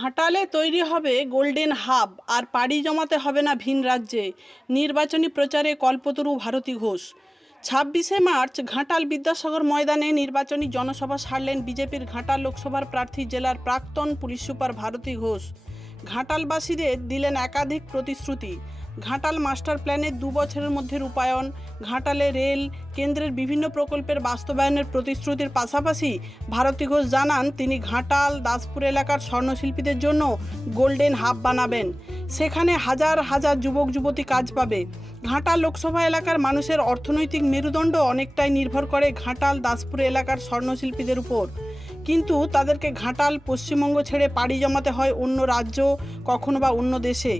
ঘাটালে তৈরি হবে গোল্ডেন হাব, আর পাড়ি জমাতে হবে না ভিন রাজ্যে। নির্বাচনী প্রচারে কল্পতরু ভারতী ঘোষ। ছাব্বিশে মার্চ ঘাটাল বিদ্যাসাগর ময়দানে নির্বাচনী জনসভা সারলেন বিজেপির ঘাটাল লোকসভার প্রার্থী জেলার প্রাক্তন পুলিশ সুপার ভারতী ঘোষ। ঘাটালবাসীদের দিলেন একাধিক প্রতিশ্রুতি। ঘাটাল মাস্টার প্ল্যানের দু বছরের মধ্যে রূপায়ণ, ঘাটালে রেল কেন্দ্রের বিভিন্ন প্রকল্পের বাস্তবায়নের প্রতিশ্রুতির পাশাপাশি ভারতী ঘোষ জানান তিনি ঘাটাল, দাসপুর এলাকার স্বর্ণশিল্পীদের জন্য গোল্ডেন হাব বানাবেন। সেখানে হাজার হাজার যুবক, যুবতী কাজ পাবে। ঘাটাল লোকসভা এলাকার মানুষের অর্থনৈতিক মেরুদণ্ড অনেকটাই নির্ভর করে ঘাটাল, দাসপুর এলাকার স্বর্ণশিল্পীদের উপর। কিন্তু তাদেরকে ঘাটাল পশ্চিমবঙ্গ ছেড়ে পাড়ি জমাতে হয় অন্য রাজ্য কখনো বা অন্য দেশে।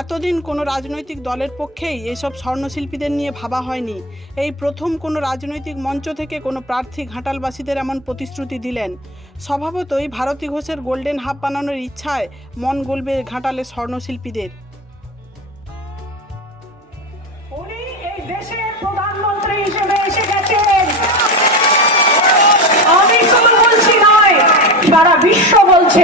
এতদিন কোনো রাজনৈতিক দলের পক্ষেই এসব স্বর্ণশিল্পীদের নিয়ে ভাবা হয়নি। এই প্রথম কোনো রাজনৈতিক মঞ্চ থেকে কোনো প্রার্থী ঘাটালবাসীদের এমন প্রতিশ্রুতি দিলেন। স্বভাবতই ভারতী ঘোষের গোল্ডেন হাব বানানোর ইচ্ছায় মন গলবে ঘাটালের স্বর্ণশিল্পীদের। প্রধানমন্ত্রী।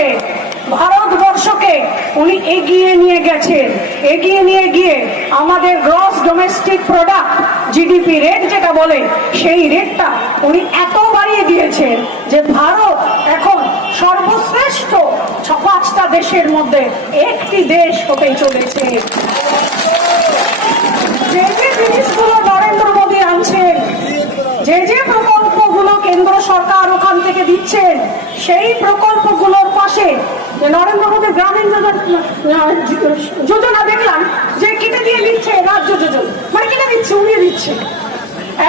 বিশ্ব ভারতবর্ষকে উনি এগিয়ে নিয়ে গেছেন। এগিয়ে নিয়ে গিয়ে আমাদের gross domestic product GDP rate যেটা বলে, সেই রেটটা উনি এত বাড়িয়ে দিয়েছেন যে ভারত এখন সর্বশ্রেষ্ঠ ছ- পাঁচটা দেশের মধ্যে একটি দেশ হতে চলেছে। যে যে জিনিসগুলো নরেন্দ্র মোদী আনছেন, যে যে প্রকল্পগুলো কেন্দ্র সরকার ওখান থেকে দিচ্ছেন, সেই যে নরেন্দ্র মোদী গ্রামীণ যোজনা দেখলাম যে কেটে দিয়ে দিচ্ছে রাজ্য যোজনা। মানে কেটে দিচ্ছে, উড়িয়ে দিচ্ছে।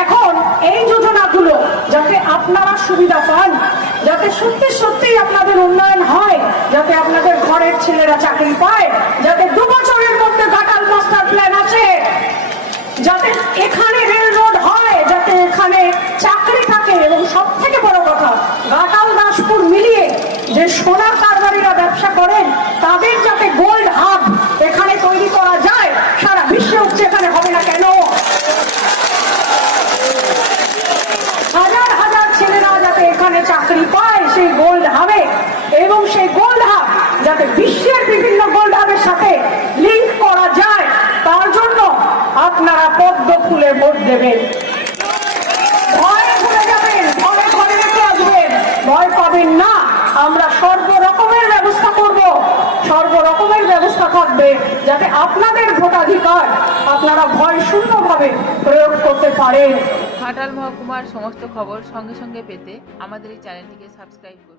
এখন এই যোজনাগুলো যাতে আপনারা সুবিধা পান, যাতে সত্যি সত্যি আপনাদের উন্নয়ন হয়, যাতে আপনাদের ঘরের ছেলেরা চাকরি পায় যাতে দু বছরের মধ্যে ঘাটাল মাস্টার প্ল্যান আছে যাতে এখানে রেল রোড হয় যাতে এখানে চাকরি থাকে এবং সব থেকে বড় কথা ঘাটাল দাসপুর মিলিয়ে যে সোনার কারবারিরা ব্যবসা করেন তাদের যাতে গোল্ড হাব এখানে তৈরি করা যায় সারা বিশ্বে হচ্ছে এখানে হবে না কেন হাজার হাজার ছেলেরা যাতে এখানে চাকরি পায় সেই গোল্ড হাবে এবং সেই গোল্ড হাব যাতে বিশ্বের বিভিন্ন গোল্ড হাবের সাথে লিঙ্ক করা যায়, তার জন্য আপনারা পদ্ম ফুলে ভোট দেবেন। ভয় ভুলে যাবেন, ভয় রেখে আসবেন। ভয় পাবেন না, আমরা সর্ব রকমের ব্যবস্থা করব। সর্ব রকমের ব্যবস্থা থাকবে যাতে আপনাদের ভোটাধিকার আপনারা ভয় শূন্যভাবে প্রয়োগ করতে পারেন। ঘাটাল মহকুমার সমস্ত খবর সঙ্গে সঙ্গে পেতে আমাদের এই চ্যানেলটিকে সাবস্ক্রাইব করুন।